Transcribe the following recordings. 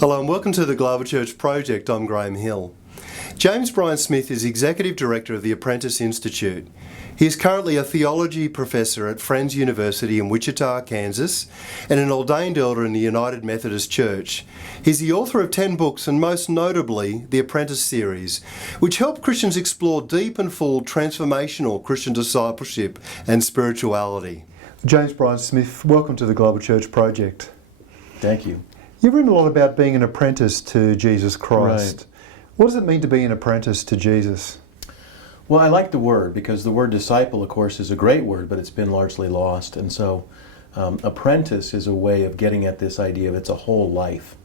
Hello and welcome to the Global Church Project. I'm Graham Hill. James Bryan Smith is Executive Director of the Apprentice Institute. He is currently a theology professor at Friends University in Wichita, Kansas, and an ordained elder in the United Methodist Church. He's the author of 10 books and most notably the Apprentice Series, which help Christians explore deep and full transformational Christian discipleship and spirituality. James Bryan Smith, welcome to the Global Church Project. Thank you. You've written a lot about being an apprentice to Jesus Christ. Right. What does it mean to be an apprentice to Jesus? Well, I like the word because the word disciple, of course, is a great word, but it's been largely lost. And so apprentice is a way of getting at this idea of it's a whole life.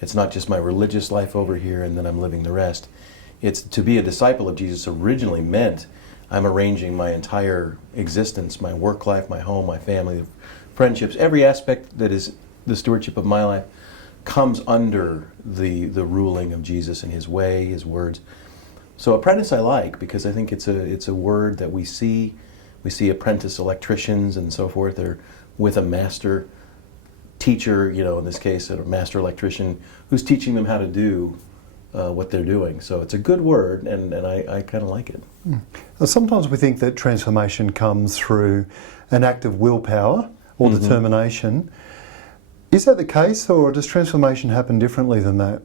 It's not just my religious life over here and then I'm living the rest. It's to be a disciple of Jesus originally meant I'm arranging my entire existence, my work life, my home, my family, friendships, every aspect that is the stewardship of my life comes under the ruling of Jesus and His way, His words. So apprentice I like because I think it's a word that we see. We see apprentice electricians and so forth. They're with a master teacher, in this case, a master electrician who's teaching them how to do what they're doing. So it's a good word, and I kind of like it. Sometimes we think that transformation comes through an act of willpower or determination. Is that the case, or does transformation happen differently than that?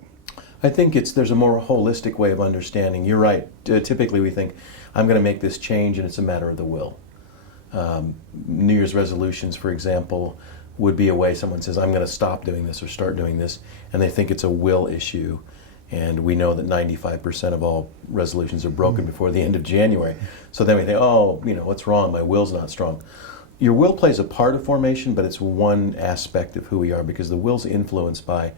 I think there's a more holistic way of understanding. You're right. Typically we think, I'm going to make this change and it's a matter of the will. New Year's resolutions, for example, would be a way someone says, I'm going to stop doing this or start doing this, and they think it's a will issue. And we know that 95% of all resolutions are broken before the end of January. So then we think, what's wrong? My will's not strong. Your will plays a part of formation, but it's one aspect of who we are because the will's influenced by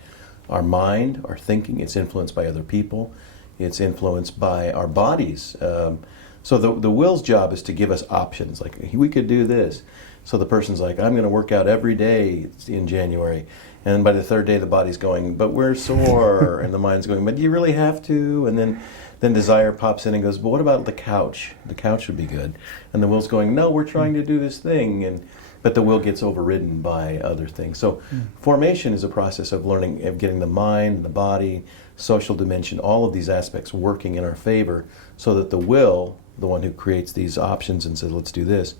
our mind, our thinking. It's influenced by other people. It's influenced by our bodies. So the will's job is to give us options. Like, we could do this. So the person's like, I'm going to work out every day in January. And by the third day, the body's going, but we're sore. And the mind's going, but you really have to. And then desire pops in and goes, but what about the couch? The couch would be good. And the will's going, no, we're trying to do this thing. But the will gets overridden by other things. So formation is a process of learning, of getting the mind, the body, social dimension, all of these aspects working in our favor so that the will, the one who creates these options and says, let's do this,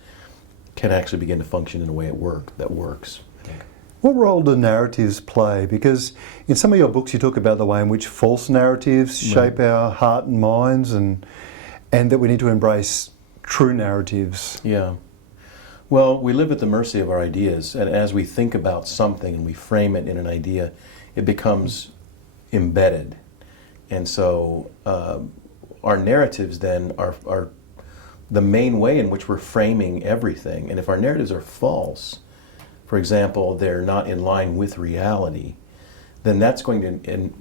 can actually begin to function in a way that works. What role do narratives play? Because in some of your books you talk about the way in which false narratives shape our heart and minds and that we need to embrace true narratives. Yeah. Well, we live at the mercy of our ideas, and as we think about something and we frame it in an idea, it becomes embedded. And so our narratives then are the main way in which we're framing everything. And if our narratives are false, for example, they're not in line with reality, then that's going to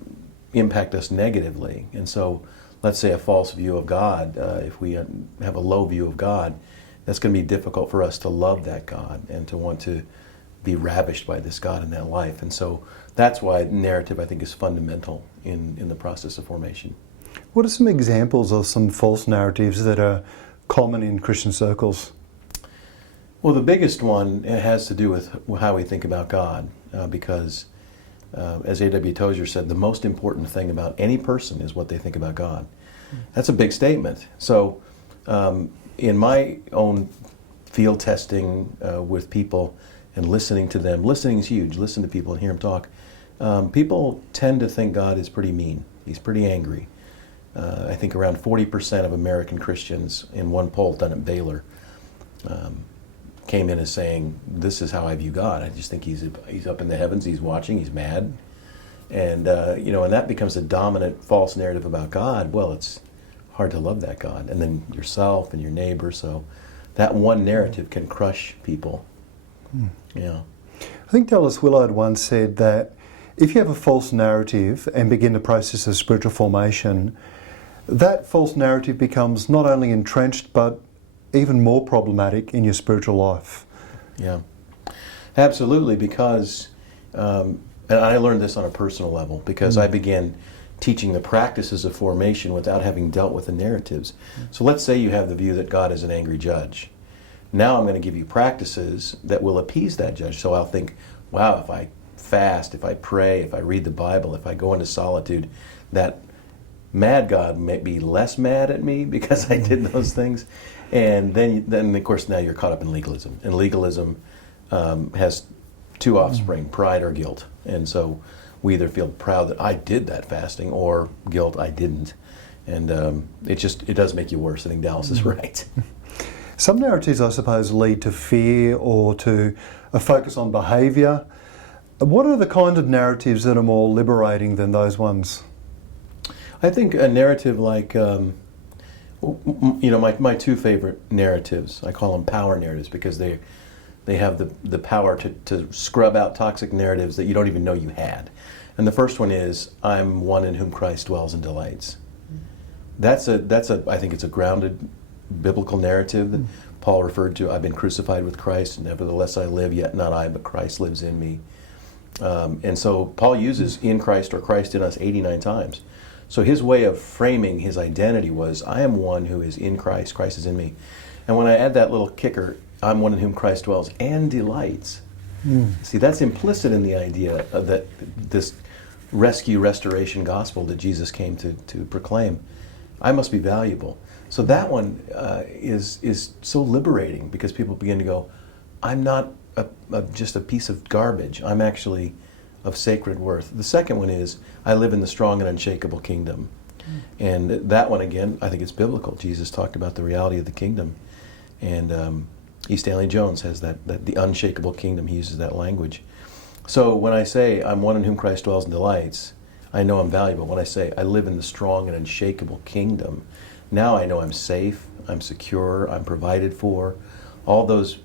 impact us negatively. And so let's say a false view of God, if we have a low view of God, that's going to be difficult for us to love that God and to want to be ravished by this God in that life. And so that's why narrative, I think, is fundamental in the process of formation. What are some examples of some false narratives that are common in Christian circles? Well, the biggest one has to do with how we think about God, because as A.W. Tozer said, the most important thing about any person is what they think about God. That's a big statement. So in my own field testing with people and listening to them, listening is huge, listen to people and hear them talk, people tend to think God is pretty mean. He's pretty angry. I think around 40% of American Christians in one poll done at Baylor came in as saying, this is how I view God. I just think he's up in the heavens, he's watching, he's mad. And, and that becomes a dominant false narrative about God. Well, it's hard to love that God. And then yourself and your neighbor. So that one narrative can crush people. Yeah. I think Dallas Willard once said that if you have a false narrative and begin the process of spiritual formation, that false narrative becomes not only entrenched but even more problematic in your spiritual life. Yeah, absolutely, because, and I learned this on a personal level, because I began teaching the practices of formation without having dealt with the narratives. So let's say you have the view that God is an angry judge. Now I'm going to give you practices that will appease that judge. So I'll think, wow, if I fast, if I pray, if I read the Bible, if I go into solitude, that mad God may be less mad at me because I did those things. And then of course, now you're caught up in legalism. And legalism has two offspring, pride or guilt. And so we either feel proud that I did that fasting, or guilt, I didn't. And it does make you worse. I think Dallas is right. Some narratives, I suppose, lead to fear or to a focus on behaviour. What are the kind of narratives that are more liberating than those ones? I think a narrative like, my two favorite narratives, I call them power narratives because they have the power to scrub out toxic narratives that you don't even know you had. And the first one is, I'm one in whom Christ dwells and delights. I think it's a grounded biblical narrative that Paul referred to. I've been crucified with Christ, nevertheless I live, yet not I, but Christ lives in me. And so Paul uses in Christ or Christ in us 89 times. So his way of framing his identity was, I am one who is in Christ, Christ is in me. And when I add that little kicker, I'm one in whom Christ dwells and delights. See, that's implicit in the idea of that this rescue, restoration gospel that Jesus came to proclaim. I must be valuable. So that one is so liberating because people begin to go, I'm not just a piece of garbage. I'm actually of sacred worth. The second one is, I live in the strong and unshakable kingdom. And that one, again, I think it's biblical. Jesus talked about the reality of the kingdom. And E. Stanley Jones has that the unshakable kingdom. He uses that language. So when I say, I'm one in whom Christ dwells and delights, I know I'm valuable. When I say, I live in the strong and unshakable kingdom, now I know I'm safe, I'm secure, I'm provided for. All those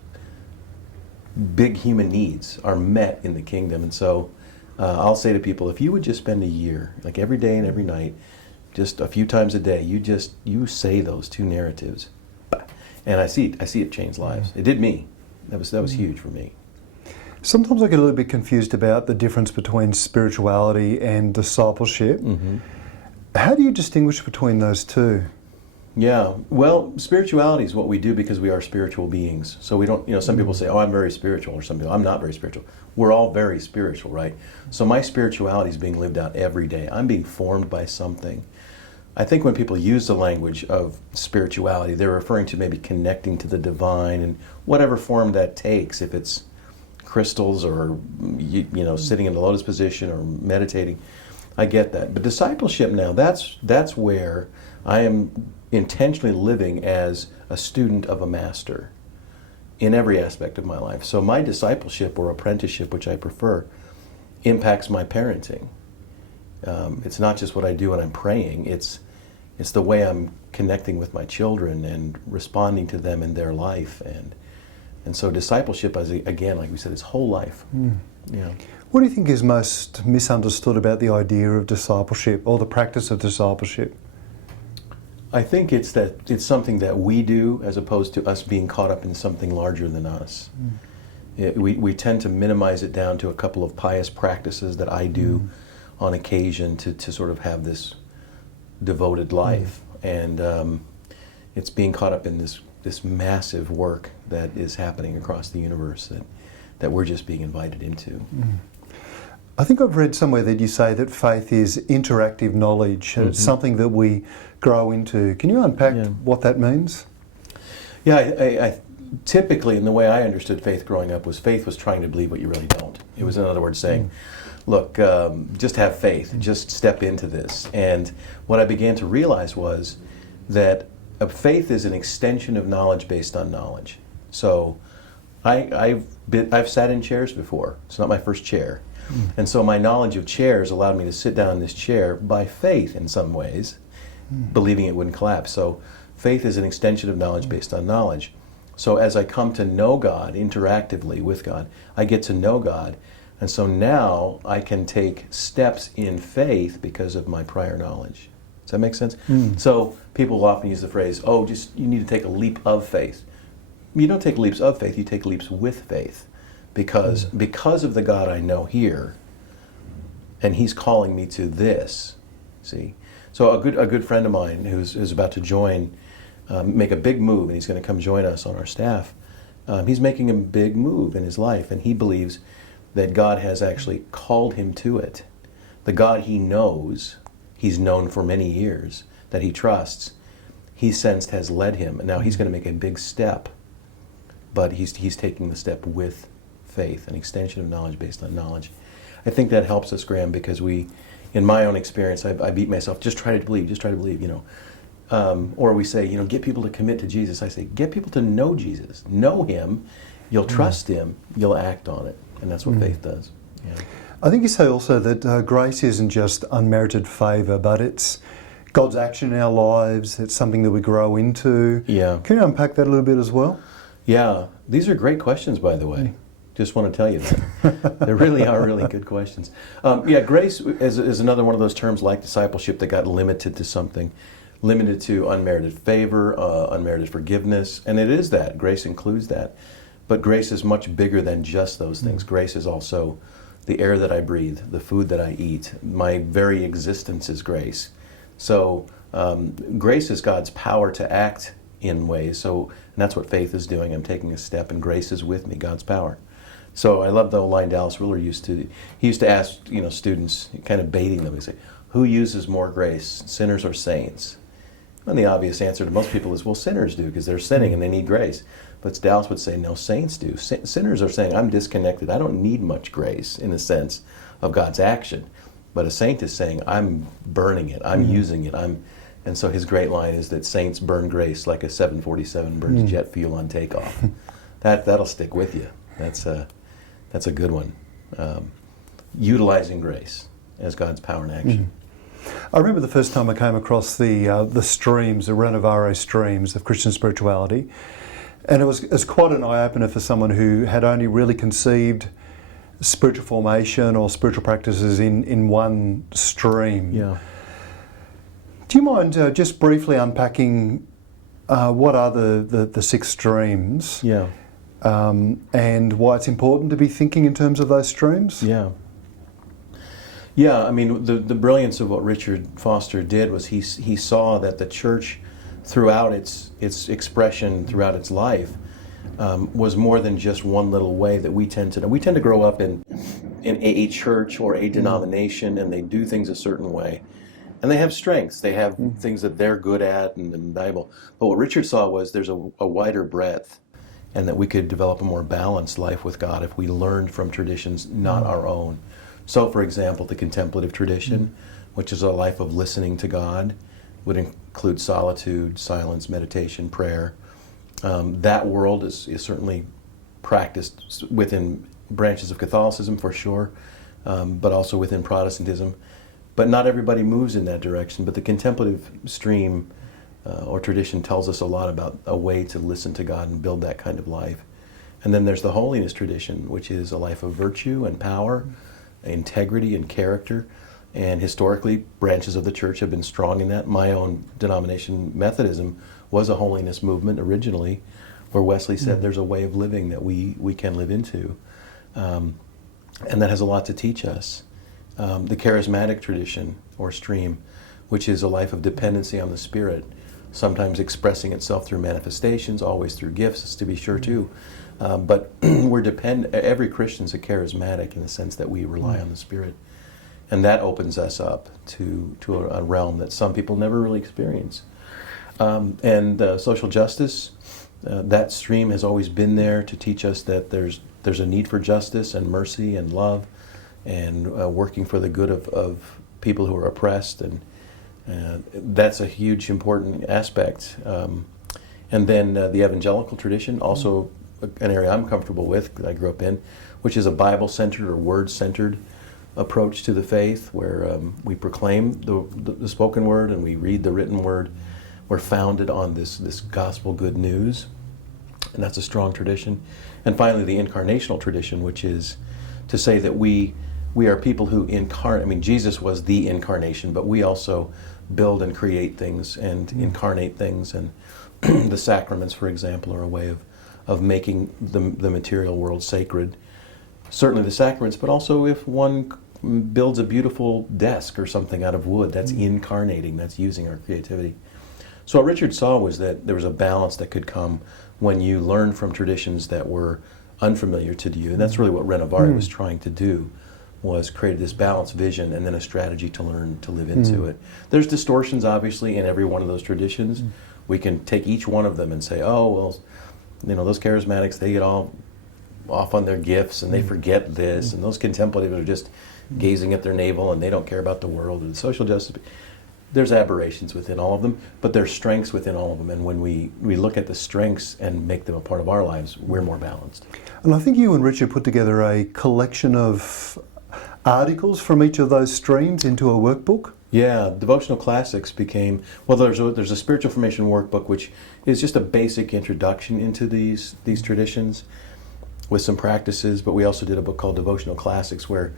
big human needs are met in the kingdom. And so I'll say to people, if you would just spend a year, like every day and every night, just a few times a day, you say those two narratives, and I see it change lives. It did me. That was huge for me. Sometimes I get a little bit confused about the difference between spirituality and discipleship. How do you distinguish between those two? Yeah, well, spirituality is what we do because we are spiritual beings. So we don't, some people say, oh, I'm very spiritual, or some people, I'm not very spiritual. We're all very spiritual, right? So my spirituality is being lived out every day. I'm being formed by something. I think when people use the language of spirituality, they're referring to maybe connecting to the divine in whatever form that takes, if it's crystals or, sitting in the lotus position or meditating. I get that. But discipleship now, that's where I am intentionally living as a student of a master in every aspect of my life. So my discipleship or apprenticeship, which I prefer, impacts my parenting. It's not just what I do when I'm praying, it's the way I'm connecting with my children and responding to them in their life. And so discipleship, again, like we said, is whole life. What do you think is most misunderstood about the idea of discipleship or the practice of discipleship? I think it's something that we do as opposed to us being caught up in something larger than us. We tend to minimize it down to a couple of pious practices that I do on occasion to sort of have this devoted life. And it's being caught up in this massive work that is happening across the universe that we're just being invited into. I think I've read somewhere that you say that faith is interactive knowledge. It's something that we grow into. Can you unpack what that means? Yeah, I typically, in the way I understood faith growing up, faith was trying to believe what you really don't. It was, in other words, saying, look, just have faith, just step into this. And what I began to realize was that faith is an extension of knowledge based on knowledge. So I've sat in chairs before. It's not my first chair. And so my knowledge of chairs allowed me to sit down in this chair by faith in some ways, believing it wouldn't collapse. So faith is an extension of knowledge based on knowledge. So as I come to know God interactively with God, I get to know God. And so now I can take steps in faith because of my prior knowledge. Does that make sense? So people will often use the phrase, you need to take a leap of faith. You don't take leaps of faith, you take leaps with faith. Because of the God I know here, and He's calling me to this. See, so a good friend of mine who's about to make a big move, and he's going to come join us on our staff. He's making a big move in his life, and he believes that God has actually called him to it. The God he knows, he's known for many years, that he trusts, he sensed has led him. And now he's going to make a big step, but he's taking the step with faith, an extension of knowledge based on knowledge. I think that helps us, Graham, because in my own experience, I beat myself, just try to believe, or we say, get people to commit to Jesus. I say, get people to know Jesus. Know him, you'll trust him, you'll act on it. And that's what faith does. Yeah. I think you say also that grace isn't just unmerited favour, but it's God's action in our lives. It's something that we grow into. Yeah. Can you unpack that a little bit as well? Yeah. These are great questions, by the way. Just want to tell you that. They really are really good questions. Grace is another one of those terms like discipleship that got limited to something. Limited to unmerited favor, unmerited forgiveness. And it is that. Grace includes that. But grace is much bigger than just those things. Grace is also the air that I breathe, the food that I eat. My very existence is grace. So grace is God's power to act in ways. And that's what faith is doing. I'm taking a step, and grace is with me, God's power. So I love the old line Dallas Willard used to ask students, kind of baiting them. He'd say, who uses more grace, sinners or saints? And the obvious answer to most people is, well, sinners do, because they're sinning and they need grace. But Dallas would say, no, saints do. Sinners are saying, I'm disconnected. I don't need much grace in the sense of God's action. But a saint is saying, I'm burning it. I'm using it. And so his great line is that saints burn grace like a 747 burns jet fuel on takeoff. That'll stick with you. That's a good one. Utilizing grace as God's power in action. I remember the first time I came across the streams, the Renovaré streams of Christian spirituality, and it was quite an eye-opener for someone who had only really conceived spiritual formation or spiritual practices in one stream. Yeah. Do you mind just briefly unpacking what are the 6 streams? Yeah. And why it's important to be thinking in terms of those streams? Yeah. Yeah, I mean, the brilliance of what Richard Foster did was he saw that the church, throughout its expression, throughout its life, was more than just one little way that we tend to know. We tend to grow up in a church or a denomination, and they do things a certain way. And they have strengths. They have things that they're good at and valuable. But what Richard saw was there's a wider breadth, and that we could develop a more balanced life with God if we learned from traditions not our own. So, for example, the contemplative tradition, which is a life of listening to God, would include solitude, silence, meditation, prayer. That world is certainly practiced within branches of Catholicism, for sure, but also within Protestantism. But not everybody moves in that direction. But the contemplative stream or tradition tells us a lot about a way to listen to God and build that kind of life. And then there's the holiness tradition, which is a life of virtue and power, integrity and character. And historically, branches of the church have been strong in that. My own denomination, Methodism, was a holiness movement originally, where Wesley said there's a way of living that we can live into. And that has a lot to teach us. The charismatic tradition, or stream, which is a life of dependency on the Spirit, sometimes expressing itself through manifestations, always through gifts, to be sure, too. But every Christian's a charismatic in the sense that we rely on the Spirit. And that opens us up to a realm that some people never really experience. And social justice, that stream has always been there to teach us that there's a need for justice and mercy and love and working for the good of people who are oppressed. And that's a huge, important aspect. And then the evangelical tradition, also an area I'm comfortable with, that I grew up in, which is a Bible-centered or word-centered approach to the faith, where we proclaim the spoken word and we read the written word. We're founded on this gospel good news, and that's a strong tradition. And finally, the incarnational tradition, which is to say that we are people who incarnate. I mean, Jesus was the incarnation, but we also build and create things and incarnate things. And the sacraments, for example, are a way of making the material world sacred. Certainly the sacraments, but also if one builds a beautiful desk or something out of wood, that's incarnating, that's using our creativity. So what Richard saw was that there was a balance that could come when you learn from traditions that were unfamiliar to you. And that's really what Renovaré was trying to do, was create this balanced vision and then a strategy to learn to live into it. There's distortions, obviously, in every one of those traditions. We can take each one of them and say, oh, well, those charismatics, they get all off on their gifts and they forget this, and those contemplatives are just gazing at their navel and they don't care about the world or the social justice. There's aberrations within all of them, but there's strengths within all of them, and when we look at the strengths and make them a part of our lives, we're more balanced. And I think you and Richard put together a collection of articles from each of those streams into a workbook? Yeah, Devotional Classics became, well, there's a spiritual formation workbook, which is just a basic introduction into these traditions with some practices, but we also did a book called Devotional Classics, where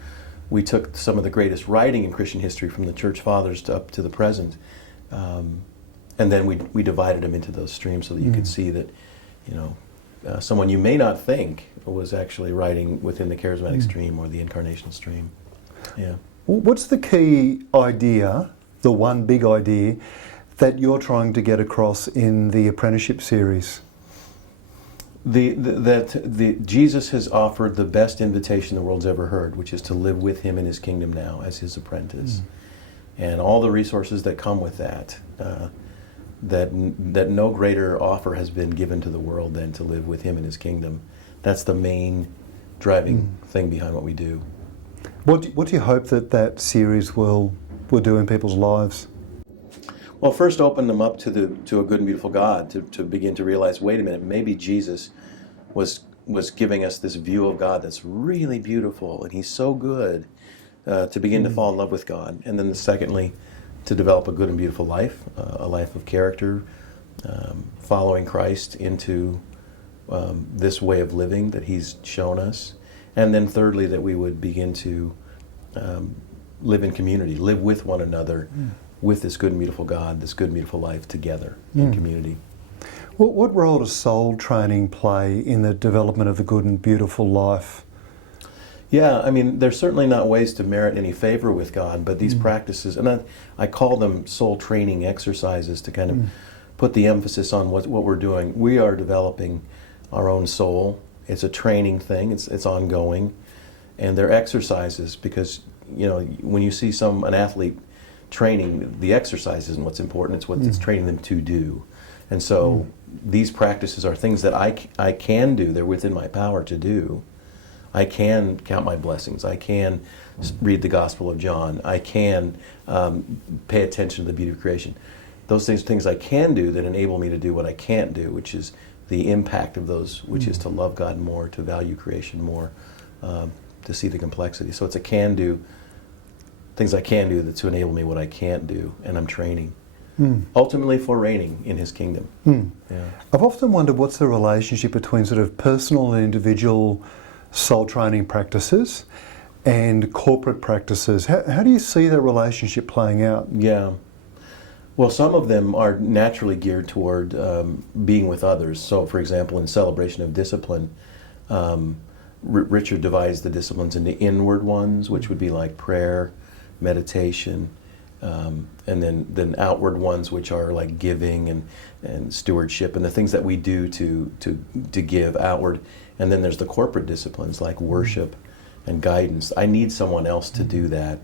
we took some of the greatest writing in Christian history from the church fathers up to the present, and then we divided them into those streams so that you could see that, someone you may not think was actually writing within the charismatic stream or the incarnational stream. Yeah. What's the key idea, the one big idea, that you're trying to get across in the Apprenticeship Series? That Jesus has offered the best invitation the world's ever heard, which is to live with Him in His kingdom now as His apprentice, and all the resources that come with that. That no greater offer has been given to the world than to live with Him in His kingdom. That's the main driving thing behind what we do. What do you hope that series will do in people's lives? Well, first open them up to a good and beautiful God, to begin to realize, wait a minute, maybe Jesus was giving us this view of God that's really beautiful, and He's so good, to begin to fall in love with God. And then secondly, to develop a good and beautiful life, a life of character, following Christ into this way of living that He's shown us. And then thirdly, that we would begin to live in community, live with one another, with this good and beautiful God, this good and beautiful life together in community. What role does soul training play in the development of the good and beautiful life? Yeah, I mean, there's certainly not ways to merit any favor with God, but these practices, and I call them soul training exercises to kind of put the emphasis on what we're doing. We are developing our own soul. It's a training thing. It's ongoing, and they're exercises because when you see an athlete training, the exercise isn't what's important. It's what it's training them to do, and so these practices are things that I can do. They're within my power to do. I can count my blessings. I can read the Gospel of John. I can pay attention to the beauty of creation. Those things I can do that enable me to do what I can't do, which is the impact of those, which is to love God more, to value creation more, to see the complexity. So it's a can do, things I can do that to enable me what I can't do, and I'm training. Ultimately for reigning in His kingdom. Yeah. I've often wondered what's the relationship between sort of personal and individual soul training practices and corporate practices. How do you see that relationship playing out? Yeah. Well, some of them are naturally geared toward being with others. So, for example, in celebration of discipline, Richard divides the disciplines into inward ones, which would be like prayer, meditation, and then outward ones, which are like giving and stewardship and the things that we do to give outward. And then there's the corporate disciplines like worship and guidance. I need someone else to do that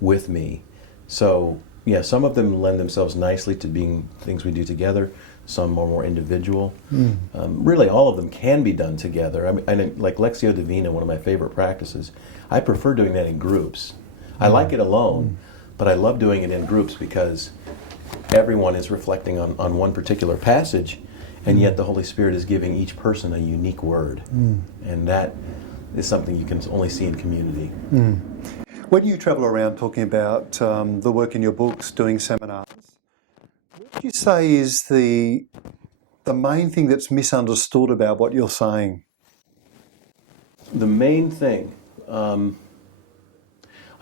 with me. So yeah, some of them lend themselves nicely to being things we do together. Some are more individual. Really, all of them can be done together. I mean, like Lectio Divina, one of my favorite practices, I prefer doing that in groups. I like it alone, but I love doing it in groups because everyone is reflecting on one particular passage, and yet the Holy Spirit is giving each person a unique word. And that is something you can only see in community. When you travel around talking about the work in your books, doing seminars, what would you say is the main thing that's misunderstood about what you're saying? The main thing, I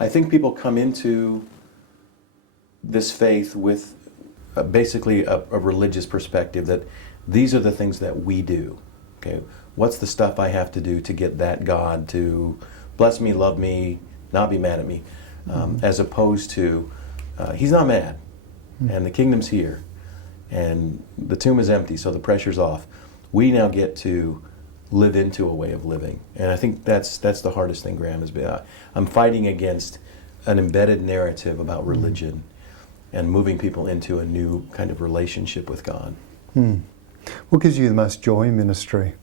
think people come into this faith with basically a religious perspective that these are the things that we do. Okay, what's the stuff I have to do to get that God to bless me, love me, not be mad at me, as opposed to He's not mad, and the kingdom's here, and the tomb is empty, so the pressure's off. We now get to live into a way of living. And I think that's the hardest thing, Graham, is I'm fighting against an embedded narrative about religion and moving people into a new kind of relationship with God. What gives you the most joy in ministry?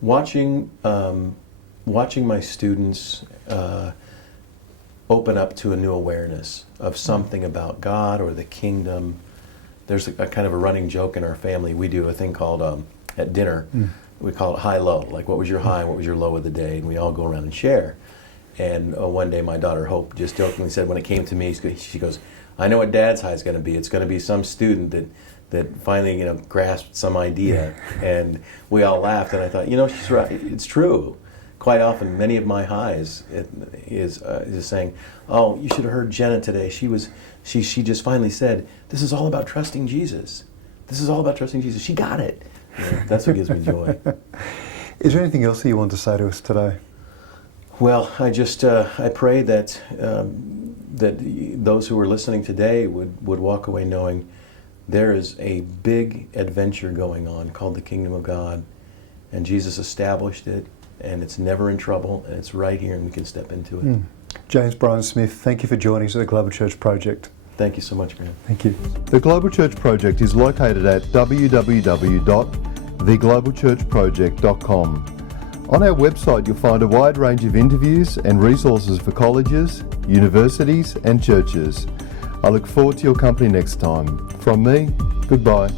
Watching my students open up to a new awareness of something about God or the kingdom. There's a kind of a running joke in our family. We do a thing called at dinner, we call it high-low. Like, what was your high and what was your low of the day? And we all go around and share. And one day my daughter Hope just jokingly said, when it came to me, she goes, I know what Dad's high is going to be. It's going to be some student that finally grasped some idea. And we all laughed, and I thought, she's right. It's true. Quite often, many of my highs is saying, oh, you should have heard Jenna today. She just finally said, this is all about trusting Jesus. This is all about trusting Jesus. She got it. That's what gives me joy. Is there anything else that you want to say to us today? Well, I pray that those who are listening today would walk away knowing there is a big adventure going on called the Kingdom of God, and Jesus established it, and it's never in trouble, and it's right here, and we can step into it. James Bryan Smith, thank you for joining us at the Global Church Project. Thank you so much, Graham. Thank you. The Global Church Project is located at www.theglobalchurchproject.com. On our website, you'll find a wide range of interviews and resources for colleges, universities, and churches. I look forward to your company next time. From me, goodbye.